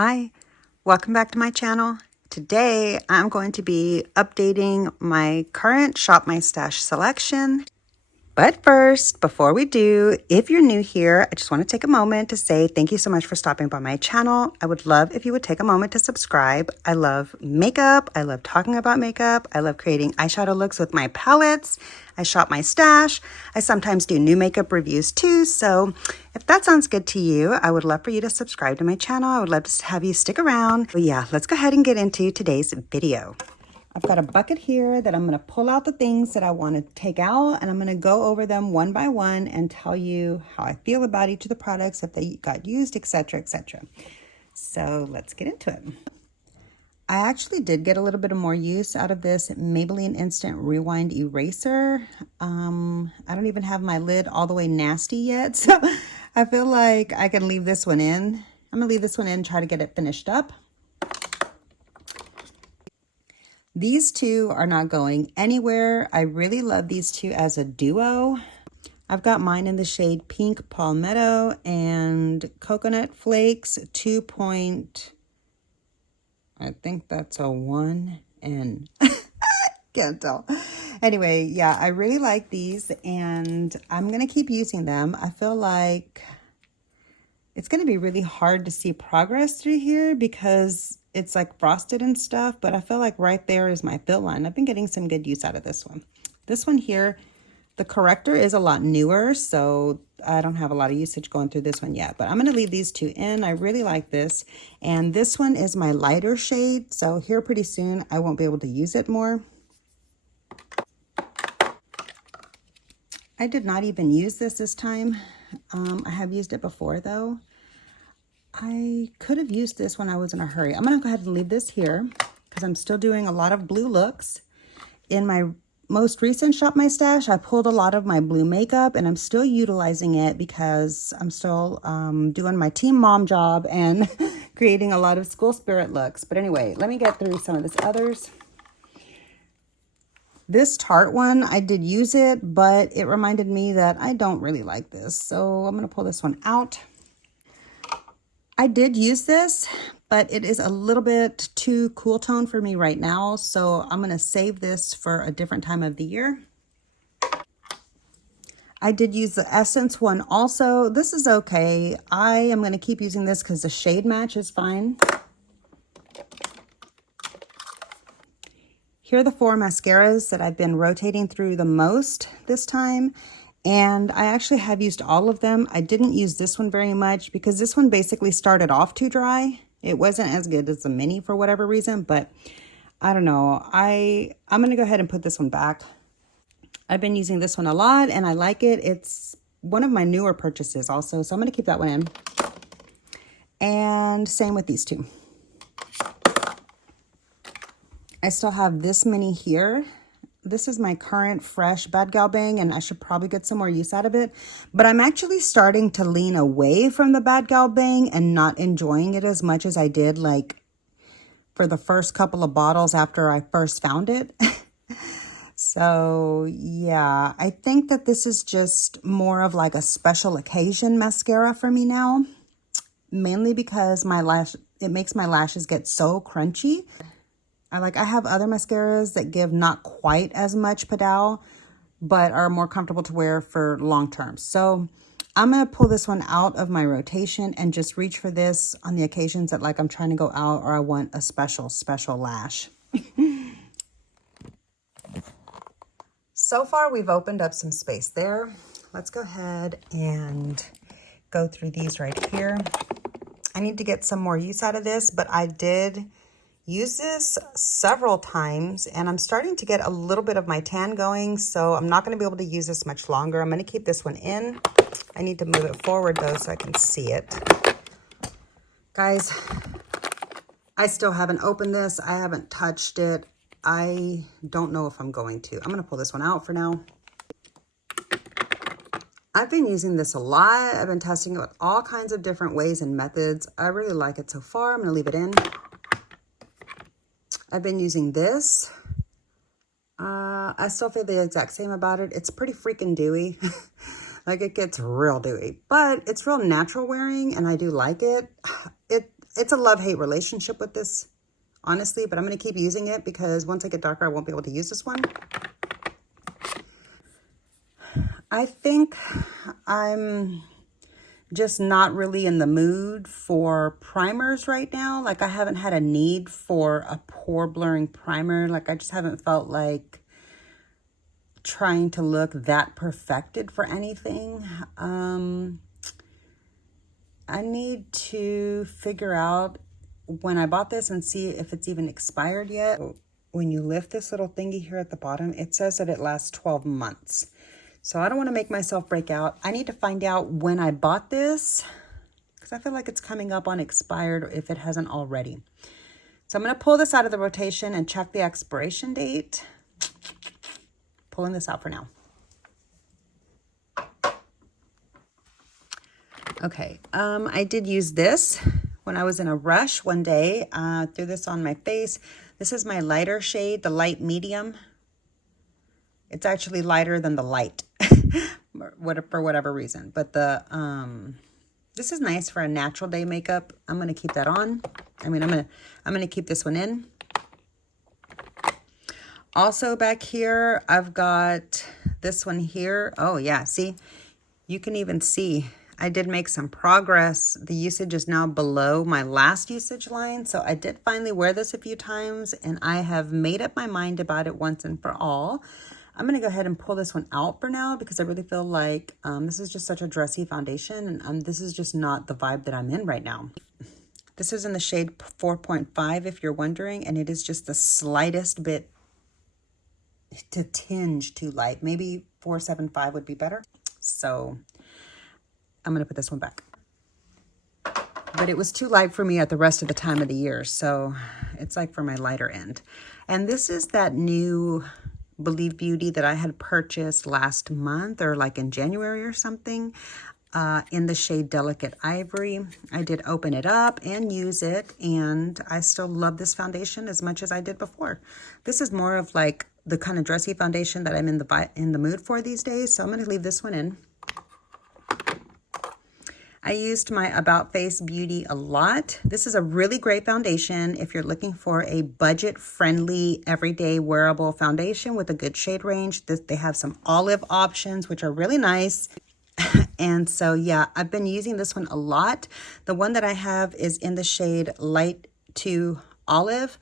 Hi, welcome back to my channel. Today I'm going to be updating my current Shop My Stash selection. But first, before we do, if you're new here, I just want to take a moment to say thank you so much for stopping by my channel. I would love if you would take a moment to subscribe. I love makeup. I love talking about makeup. I love creating eyeshadow looks with my palettes. I shop my stash. I sometimes do new makeup reviews too. So if that sounds good to you, I would love for you to subscribe to my channel. I would love to have you stick around. But yeah, let's go ahead and get into today's video. I've got a bucket here that I'm going to pull out the things that I want to take out, and I'm going to go over them one by one and tell you how I feel about each of the products, if they got used, etc., etc. So let's get into it. I actually did get a little bit of more use out of this Maybelline Instant Rewind Eraser. I don't even have my lid all the way nasty yet, so I feel like I can leave this one in. I'm going to leave this one in, try to get it finished up. These two are not going anywhere. I really love these two as a duo. I've got mine in the shade Pink Palmetto and Coconut Flakes 2 point, I think that's a 1N. Can't tell. Anyway, yeah, I really like these and I'm going to keep using them. I feel like it's going to be really hard to see progress through here because it's like frosted and stuff, but I feel like right there is my fill line. I've been getting some good use out of this one. This one here, the corrector is a lot newer, so I don't have a lot of usage going through this one yet, but I'm going to leave these two in. I really like this. And this one is my lighter shade, so here pretty soon I won't be able to use it more. I did not even use this time. I have used it before though. I could have used this when I was in a hurry. I'm going to go ahead and leave this here because I'm still doing a lot of blue looks. In my most recent Shop My Stash, I pulled a lot of my blue makeup and I'm still utilizing it because I'm still doing my teen mom job and creating a lot of school spirit looks. But anyway, let me get through some of this others. This Tarte one, I did use it, but it reminded me that I don't really like this. So I'm going to pull this one out. I did use this, but it is a little bit too cool tone for me right now. So I'm going to save this for a different time of the year. I did use the Essence one also. This is okay. I am going to keep using this because the shade match is fine. Here are the 4 mascaras that I've been rotating through the most this time. And I actually have used all of them. I didn't use this one very much because this one basically started off too dry. It wasn't as good as the mini for whatever reason, but I don't know. I'm going to go ahead and put this one back. I've been using this one a lot and I like it. It's one of my newer purchases also, so I'm going to keep that one in. And same with these two. I still have this many here. This is my current fresh Bad Gal Bang, and I should probably get some more use out of it. But I'm actually starting to lean away from the Bad Gal Bang and not enjoying it as much as I did like for the first couple of bottles after I first found it. So yeah, I think that this is just more of like a special occasion mascara for me now. Mainly because it makes my lashes get so crunchy. I have other mascaras that give not quite as much padal, but are more comfortable to wear for long term. So I'm going to pull this one out of my rotation and just reach for this on the occasions that like I'm trying to go out or I want a special lash. So far, we've opened up some space there. Let's go ahead and go through these right here. I need to get some more use out of this, but I did use this several times and I'm starting to get a little bit of my tan going, so I'm not going to be able to use this much longer. I'm going to keep this one in. I need to move it forward though so I can see it. Guys, I still haven't opened this. I haven't touched it. I don't know if I'm going to. I'm going to pull this one out for now. I've been using this a lot. I've been testing it with all kinds of different ways and methods. I really like it so far. I'm going to leave it in. I've been using this. I still feel the exact same about it. It's pretty freaking dewy. Like it gets real dewy, but it's real natural wearing and I do like it. it's a love-hate relationship with this, honestly, but I'm going to keep using it because once I get darker, I won't be able to use this one. I think I'm just not really in the mood for primers right now. Like, I haven't had a need for a pore blurring primer. Like, I just haven't felt like trying to look that perfected for anything. I need to figure out when I bought this and see if it's even expired yet. When you lift this little thingy here at the bottom, it says that it lasts 12 months. So I don't want to make myself break out. I need to find out when I bought this because I feel like it's coming up on expired if it hasn't already. So I'm going to pull this out of the rotation and check the expiration date. Pulling this out for now. Okay, I did use this when I was in a rush one day. Threw this on my face. This is my lighter shade, the light medium. It's actually lighter than the light, for whatever reason. But this is nice for a natural day makeup. I'm gonna keep that on. I mean, I'm gonna keep this one in. Also back here, I've got this one here. Oh yeah, see, you can even see I did make some progress. The usage is now below my last usage line. So I did finally wear this a few times and I have made up my mind about it once and for all. I'm going to go ahead and pull this one out for now because I really feel like this is just such a dressy foundation and this is just not the vibe that I'm in right now. This is in the shade 4.5 if you're wondering, and it is just the slightest bit to tinge too light. Maybe 475 would be better. So I'm going to put this one back. But it was too light for me at the rest of the time of the year. So it's like for my lighter end. And this is that new Believe Beauty that I had purchased last month or like in January or something in the shade Delicate Ivory. I did open it up and use it. And I still love this foundation as much as I did before. This is more of like the kind of dressy foundation that I'm in the mood for these days. So I'm going to leave this one in. I used my About Face Beauty a lot. This is a really great foundation if you're looking for a budget-friendly, everyday wearable foundation with a good shade range. They have some olive options, which are really nice. And so, yeah, I've been using this one a lot. The one that I have is in the shade Light to Olive.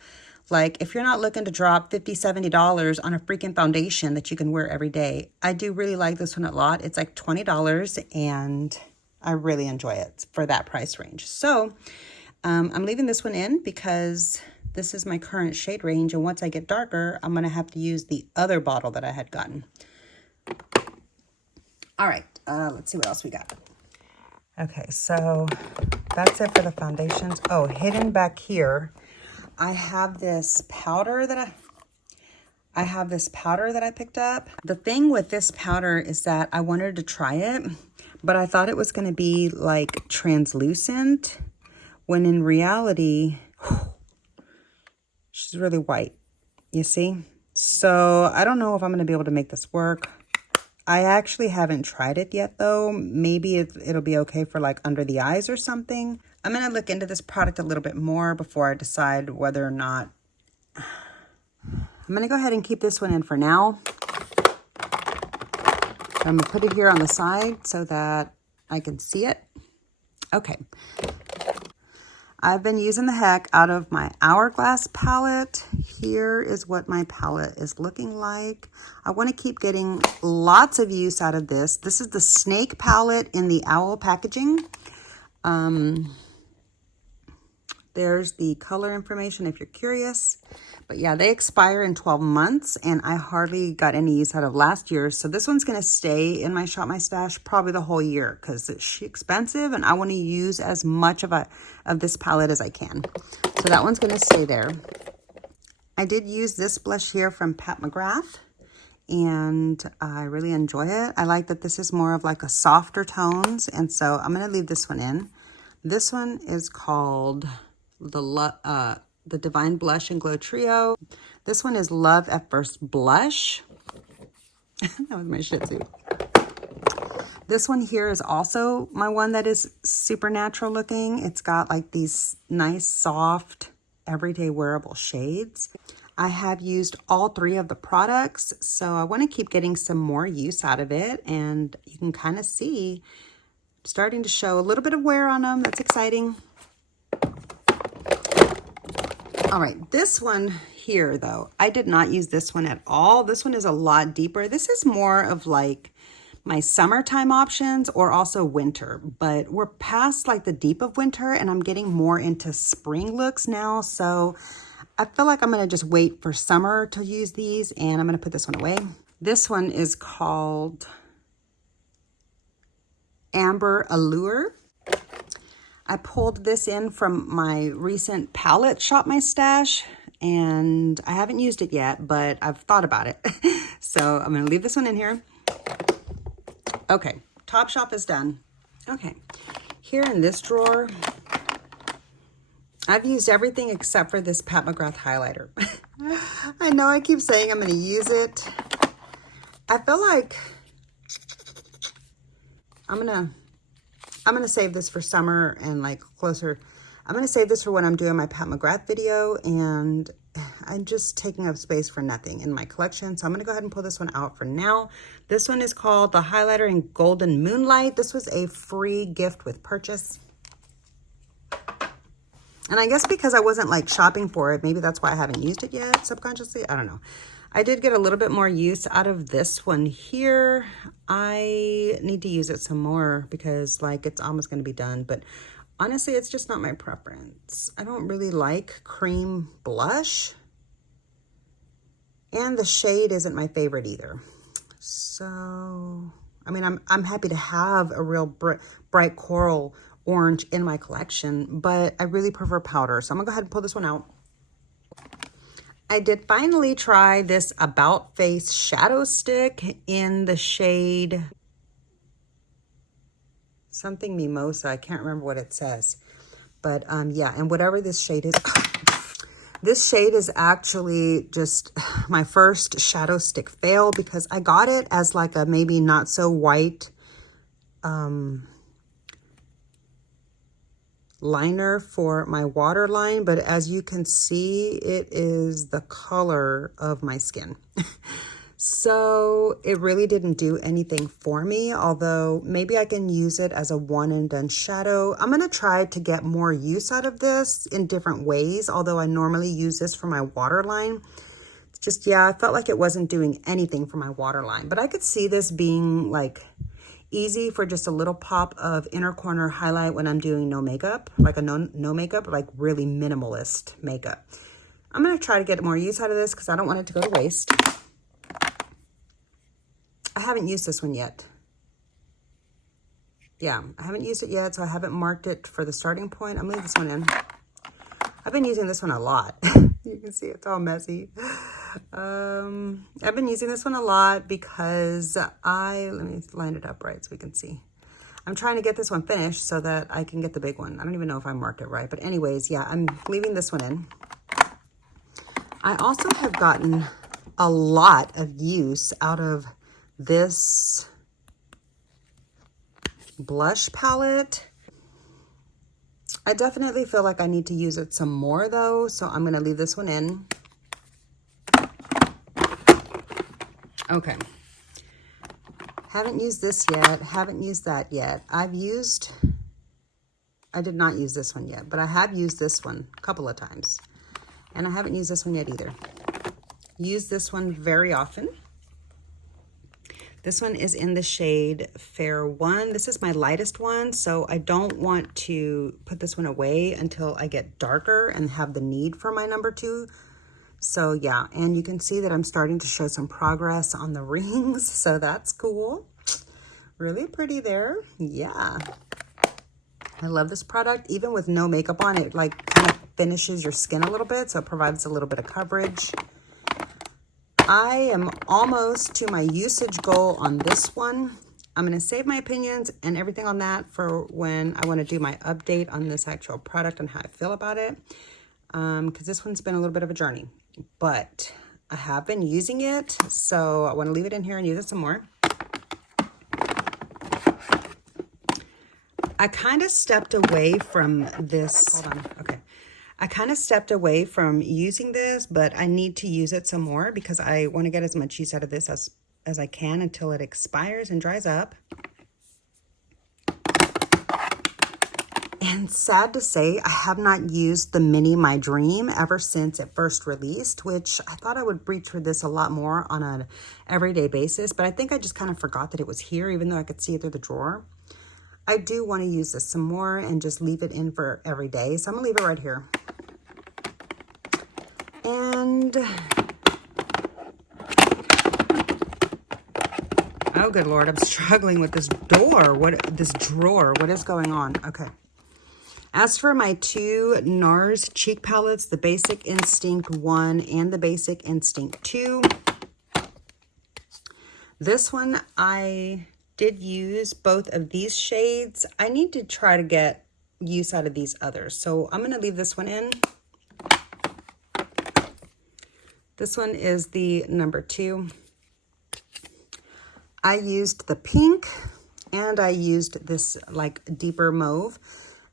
Like, if you're not looking to drop $50, $70 on a freaking foundation that you can wear every day, I do really like this one a lot. It's like $20 and I really enjoy it for that price range. So I'm leaving this one in because this is my current shade range. And once I get darker, I'm going to have to use the other bottle that I had gotten. All right, let's see what else we got. Okay, so that's it for the foundations. Oh, hidden back here, I have this powder that I picked up. The thing with this powder is that I wanted to try it, but I thought it was going to be like translucent when in reality, she's really white, you see? So I don't know if I'm going to be able to make this work. I actually haven't tried it yet though. Maybe it'll be okay for like under the eyes or something. I'm going to look into this product a little bit more before I decide whether or not. I'm going to go ahead and keep this one in for now. I'm going to put it here on the side so that I can see it. Okay. I've been using the heck out of my Hourglass palette. Here is what my palette is looking like. I want to keep getting lots of use out of this. This is the Snake palette in the owl packaging. There's the color information if you're curious. But yeah, they expire in 12 months and I hardly got any use out of last year. So this one's going to stay in my Shop My Stash probably the whole year because it's expensive and I want to use as much of this palette as I can. So that one's going to stay there. I did use this blush here from Pat McGrath and I really enjoy it. I like that this is more of like a softer tones, and so I'm going to leave this one in. This one is called the Divine Blush and Glow Trio. This one is Love at First Blush. That was my Shih Tzu. This one here is also my one that is super natural looking. It's got like these nice, soft, everyday wearable shades. I have used all 3 of the products, so I want to keep getting some more use out of it. And you can kind of see I'm starting to show a little bit of wear on them. That's exciting. All right, this one here though, I did not use this one at all. This one is a lot deeper. This is more of like my summertime options or also winter, but we're past like the deep of winter and I'm getting more into spring looks now. So I feel like I'm gonna just wait for summer to use these, and I'm gonna put this one away. This one is called Amber Allure. I pulled this in from my recent palette Shop My Stash, and I haven't used it yet, but I've thought about it. So I'm gonna leave this one in here. Okay, Top Shop is done. Okay, here in this drawer, I've used everything except for this Pat McGrath highlighter. I know I keep saying I'm going to use it. I feel like I'm going to save this for summer and like closer. I'm going to save this for when I'm doing my Pat McGrath video, and I'm just taking up space for nothing in my collection. So I'm going to go ahead and pull this one out for now. This one is called the Highlighter in Golden Moonlight. This was a free gift with purchase. And I guess because I wasn't like shopping for it, maybe that's why I haven't used it yet subconsciously. I don't know. I did get a little bit more use out of this one here. I need to use it some more because like it's almost going to be done. But honestly, it's just not my preference. I don't really like cream blush. And the shade isn't my favorite either. So, I mean, I'm happy to have a real bright coral orange in my collection, but I really prefer powder. So I'm gonna go ahead and pull this one out. I did finally try this About Face shadow stick in the shade something Mimosa. I can't remember what it says, but yeah, and whatever this shade is, this shade is actually just my first shadow stick fail because I got it as like a maybe not so white liner for my waterline, but as you can see, it is the color of my skin. So it really didn't do anything for me, although maybe I can use it as a one and done shadow. I'm going to try to get more use out of this in different ways, although I normally use this for my waterline. It's just, yeah, I felt like it wasn't doing anything for my waterline, but I could see this being like easy for just a little pop of inner corner highlight when I'm doing no makeup, like a no makeup, like really minimalist makeup. I'm going to try to get more use out of this because I don't want it to go to waste. I haven't used this one yet. Yeah, I haven't used it yet, so I haven't marked it for the starting point. I'm leaving this one in. I've been using this one a lot. You can see it's all messy. I've been using this one a lot because let me line it up right so we can see. I'm trying to get this one finished so that I can get the big one. I don't even know if I marked it right, but anyways, yeah, I'm leaving this one in. I also have gotten a lot of use out of this blush palette. I definitely feel like I need to use it some more though, so I'm gonna leave this one in. Okay. Haven't used this yet, haven't used that yet. I did not use this one yet, but I have used this one a couple of times. And I haven't used this one yet either. Use this one very often. This one is in the shade Fair 1. This is my lightest one, so I don't want to put this one away until I get darker and have the need for my number 2. So yeah, and you can see that I'm starting to show some progress on the rings, so that's cool. Really pretty there. Yeah. I love this product. Even with no makeup on, it like kind of finishes your skin a little bit, so it provides a little bit of coverage. I am almost to my usage goal on this one. I'm going to save my opinions and everything on that for when I want to do my update on this actual product and how I feel about it. Because this one's been a little bit of a journey, but I have been using it, so I want to leave it in here and use it some more. I kind of stepped away from this. Hold on. Okay. I kind of stepped away from using this, but I need to use it some more because I want to get as much use out of this as I can until it expires and dries up. And sad to say, I have not used the Mini My Dream ever since it first released, which I thought I would reach for this a lot more on an everyday basis, but I think I just kind of forgot that it was here, even though I could see it through the drawer. I do want to use this some more and just leave it in for every day, so I'm gonna leave it right here. And oh, good Lord, I'm struggling with this drawer. What is going on? Okay. As for my two Nars cheek palettes, the Basic Instinct 1 and the Basic Instinct 2, this one I did use both of these shades. I need to try to get use out of these others, so I'm going to leave this one in. This one is the number 2. I used the pink and I used this like deeper mauve.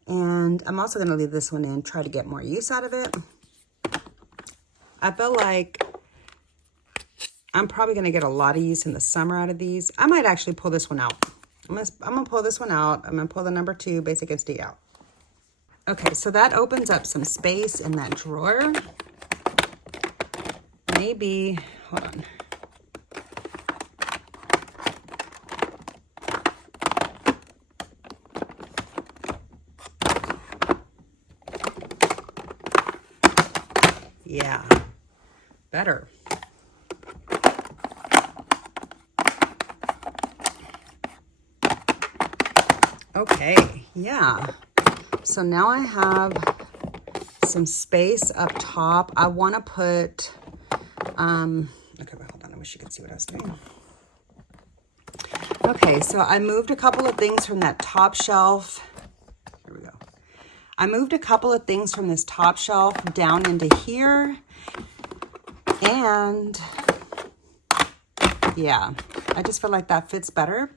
And I'm also going to leave this one in, try to get more use out of it. I feel like I'm probably going to get a lot of use in the summer out of these. I might actually pull this one out. I'm going to pull this one out. I'm going to pull the number 2 Basic Instinct out. Okay, so that opens up some space in that drawer. Maybe, hold on. Yeah, better. Okay, yeah. So now I have some space up top. I want to put, okay, but hold on. I wish you could see what I was doing. Okay, so I moved a couple of things from that top shelf. Here we go. I moved a couple of things from this top shelf down into here. And yeah, I just feel like that fits better.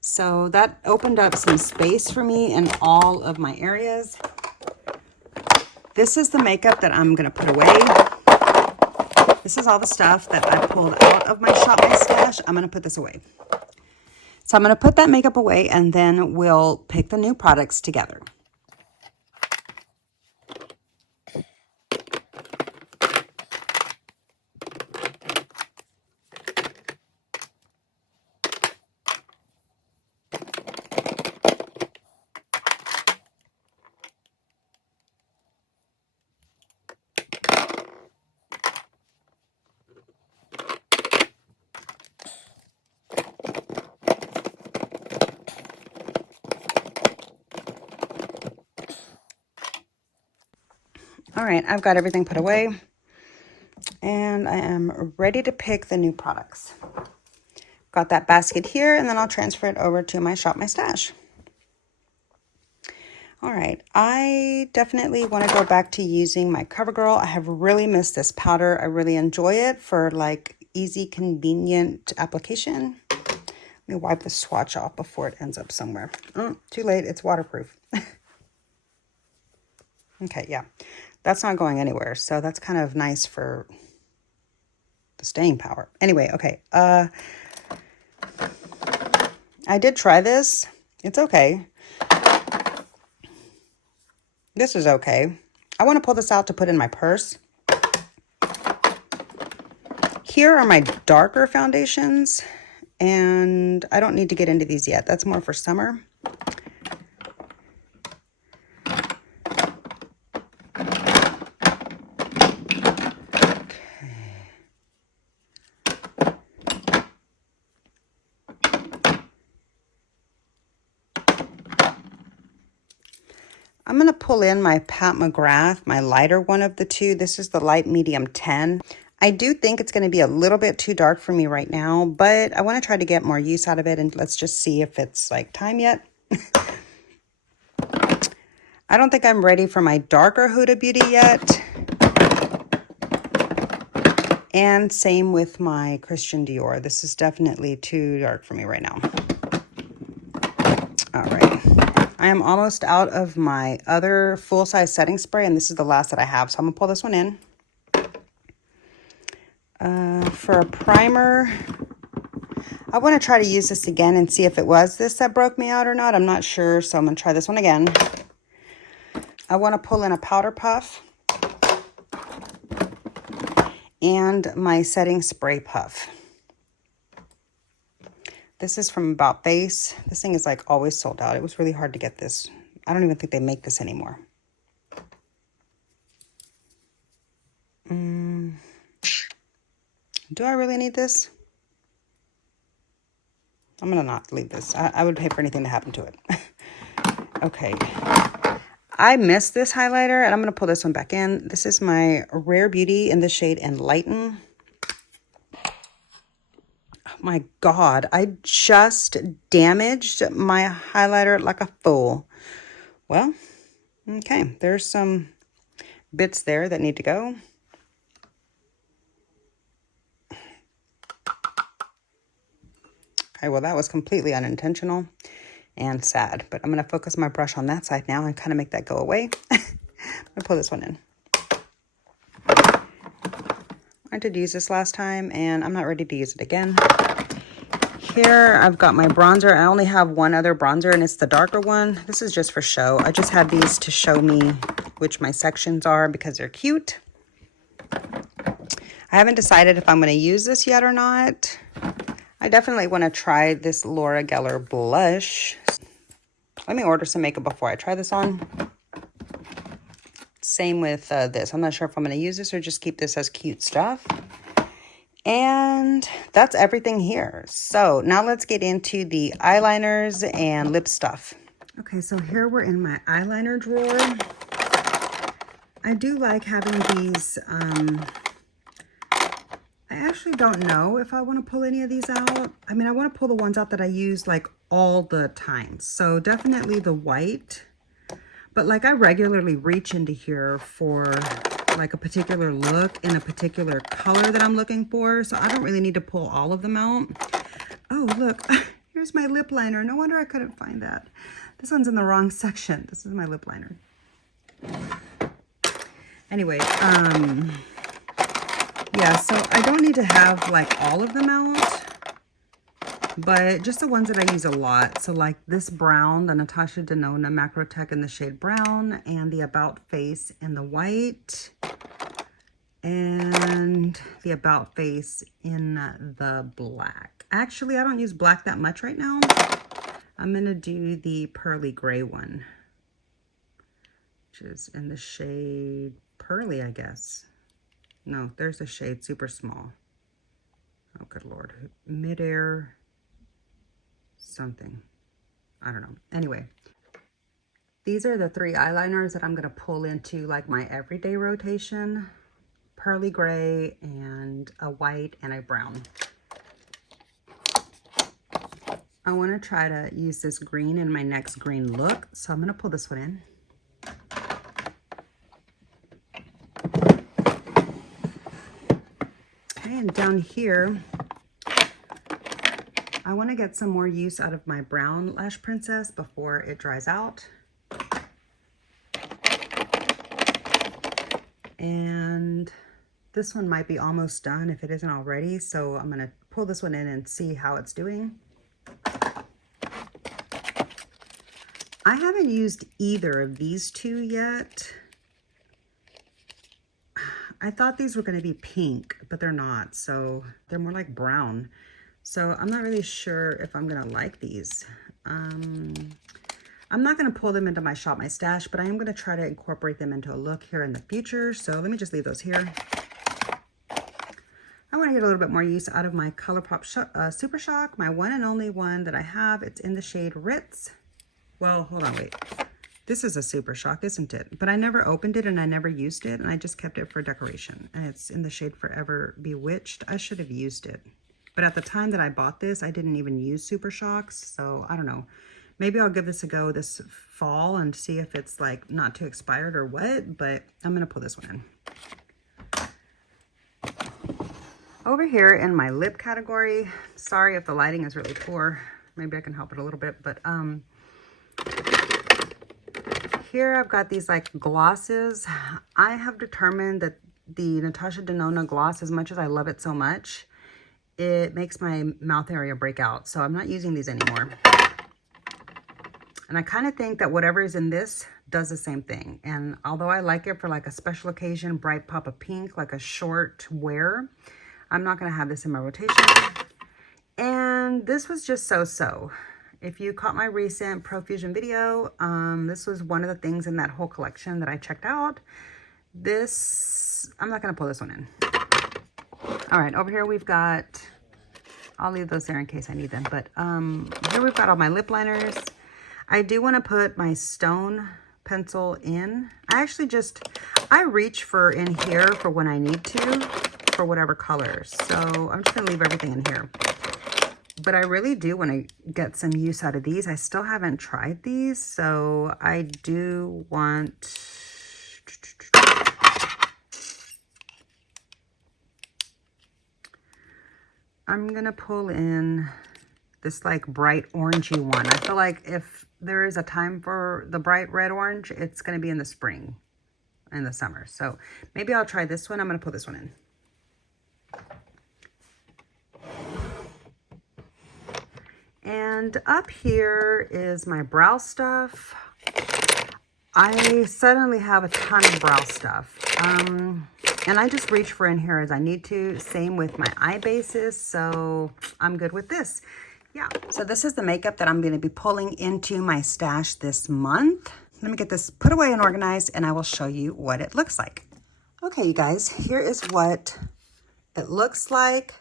So that opened up some space for me in all of my areas. This is the makeup that I'm going to put away. This is all the stuff that I pulled out of my Shop My Stash. I'm going to put this away. So I'm going to put that makeup away and then we'll pick the new products together. All right, I've got everything put away and I am ready to pick the new products. Got that basket here and then I'll transfer it over to my Shop My Stash. All right, I definitely want to go back to using my CoverGirl. I have really missed this powder. I really enjoy it for like easy, convenient application. Let me wipe the swatch off before it ends up somewhere. Oh, too late, it's waterproof. Okay, yeah. That's not going anywhere, so that's kind of nice for the staying power. Anyway, okay. I did try this. It's okay. This is okay. I want to pull this out to put in my purse. Here are my darker foundations, and I don't need to get into these yet. That's more for summer. I'm going to pull in my Pat McGrath, my lighter one of the two. This is the light medium 10. I do think it's going to be a little bit too dark for me right now, but I want to try to get more use out of it, and let's just see if it's like time yet. I don't think I'm ready for my darker Huda Beauty yet. And same with my Christian Dior. This is definitely too dark for me right now. All right. I am almost out of my other full-size setting spray, and this is the last that I have, so I'm going to pull this one in. For a primer, I want to try to use this again and see if it was this that broke me out or not. I'm not sure, so I'm going to try this one again. I want to pull in a powder puff and my setting spray puff. This is from About Face. This thing is like always sold out. It was really hard to get this. I don't even think they make this anymore. Do I really need this? I'm going to not leave this. I would pay for anything to happen to it. Okay. I missed this highlighter, and I'm going to pull this one back in. This is my Rare Beauty in the shade Enlighten. Oh my God, I just damaged my highlighter like a fool. Well, okay, there's some bits there that need to go. Okay, well, that was completely unintentional and sad, but I'm going to focus my brush on that side now and kind of make that go away. I'm going to pull this one in. I did use this last time, and I'm not ready to use it again. Here, I've got my bronzer. I only have one other bronzer, and it's the darker one. This is just for show. I just had these to show me which my sections are because they're cute. I haven't decided if I'm going to use this yet or not. I definitely want to try this Laura Geller blush. Let me order some makeup before I try this on. Same with this. I'm not sure if I'm going to use this or just keep this as cute stuff. And that's everything here. So now let's get into the eyeliners and lip stuff. Okay, so here we're in my eyeliner drawer. I do like having these. I actually don't know if I want to pull any of these out. I mean, I want to pull the ones out that I use like all the time. So definitely the white. But like I regularly reach into here for like a particular look in a particular color that I'm looking for. So I don't really need to pull all of them out. Oh, look, here's my lip liner. No wonder I couldn't find that. This one's in the wrong section. This is my lip liner. Anyway, yeah, so I don't need to have like all of them out, but just the ones that I use a lot. So like this brown, the Natasha Denona Macro Tech in the shade brown, and the About Face in the white, and the About Face in the black. Actually, I don't use black that much right now. I'm going to do the pearly gray one, which is in the shade Pearly, I guess. No, there's a shade super small. Oh, good Lord. Midair something. I don't know. Anyway, these are the three eyeliners that I'm going to pull into like my everyday rotation. Pearly gray and a white and a brown. I want to try to use this green in my next green look. So I'm going to pull this one in. And down here, I want to get some more use out of my brown Lash Princess before it dries out. And this one might be almost done if it isn't already. So I'm going to pull this one in and see how it's doing. I haven't used either of these two yet. I thought these were going to be pink, but they're not. So they're more like brown. So I'm not really sure if I'm going to like these. I'm not going to pull them into my Shop My Stash, but I am going to try to incorporate them into a look here in the future. So let me just leave those here. I want to get a little bit more use out of my ColourPop Super Shock, my one and only one that I have. It's in the shade Ritz. Well, hold on, wait. This is a Super Shock, isn't it? But I never opened it and I never used it, and I just kept it for decoration. And it's in the shade Forever Bewitched. I should have used it. But at the time that I bought this, I didn't even use Super Shocks, so I don't know. Maybe I'll give this a go this fall and see if it's like not too expired or what, but I'm gonna pull this one in. Over here in my lip category, sorry if the lighting is really poor. Maybe I can help it a little bit, but here I've got these like glosses. I have determined that the Natasha Denona gloss, as much as I love it so much, it makes my mouth area break out. So I'm not using these anymore. And I kind of think that whatever is in this does the same thing. And although I like it for like a special occasion, bright pop of pink, like a short wear, I'm not going to have this in my rotation. And this was just so-so. If you caught my recent Profusion video, this was one of the things in that whole collection that I checked out. This, I'm not going to pull this one in. All right, over here we've got, I'll leave those there in case I need them. But here we've got all my lip liners. I do want to put my stone pencil in. I reach for in here for when I need to, for whatever colors. So I'm just going to leave everything in here. But I really do want to get some use out of these. I still haven't tried these, so I do want... I'm going to pull in this like bright orangey one. I feel like if there is a time for the bright red orange, it's going to be in the spring, in the summer. So maybe I'll try this one. I'm going to put this one in. And up here is my brow stuff. I suddenly have a ton of brow stuff. And I just reach for in here as I need to. Same with my eye bases. So I'm good with this. Yeah. So this is the makeup that I'm going to be pulling into my stash this month. Let me get this put away and organized, and I will show you what it looks like. Okay, you guys, here is what it looks like.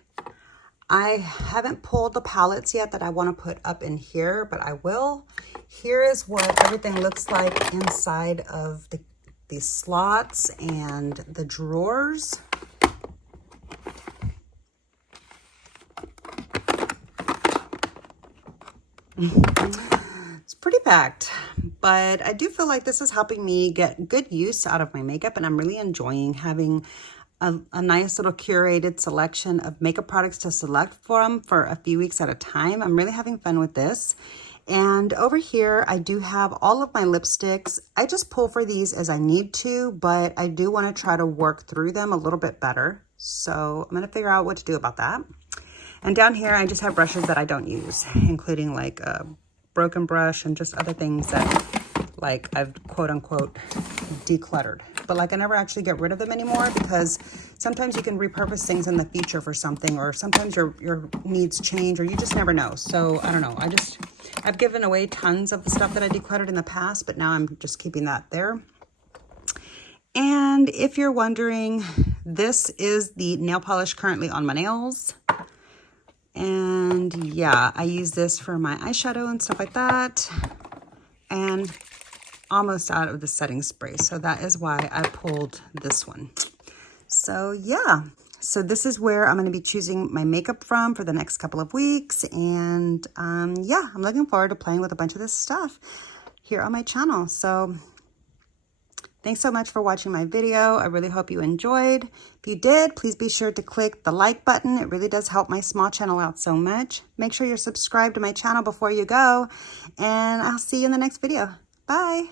I haven't pulled the palettes yet that I want to put up in here, but I will. Here is what everything looks like inside of the slots and the drawers. It's pretty packed, but I do feel like this is helping me get good use out of my makeup, and I'm really enjoying having a nice little curated selection of makeup products to select from for a few weeks at a time. I'm really having fun with this. And over here, I do have all of my lipsticks. I just pull for these as I need to, but I do want to try to work through them a little bit better. So I'm going to figure out what to do about that. And down here, I just have brushes that I don't use, including like a broken brush and just other things that like I've quote unquote decluttered. But like I never actually get rid of them anymore, because sometimes you can repurpose things in the future for something, or sometimes your needs change, or you just never know. So I don't know. I've given away tons of the stuff that I decluttered in the past, but now I'm just keeping that there. And if you're wondering, this is the nail polish currently on my nails. And yeah, I use this for my eyeshadow and stuff like that. And almost out of the setting spray. So that is why I pulled this one. So yeah, so this is where I'm going to be choosing my makeup from for the next couple of weeks. And yeah, I'm looking forward to playing with a bunch of this stuff here on my channel. So thanks so much for watching my video. I really hope you enjoyed. If you did, please be sure to click the like button. It really does help my small channel out so much. Make sure you're subscribed to my channel before you go, and I'll see you in the next video. Bye.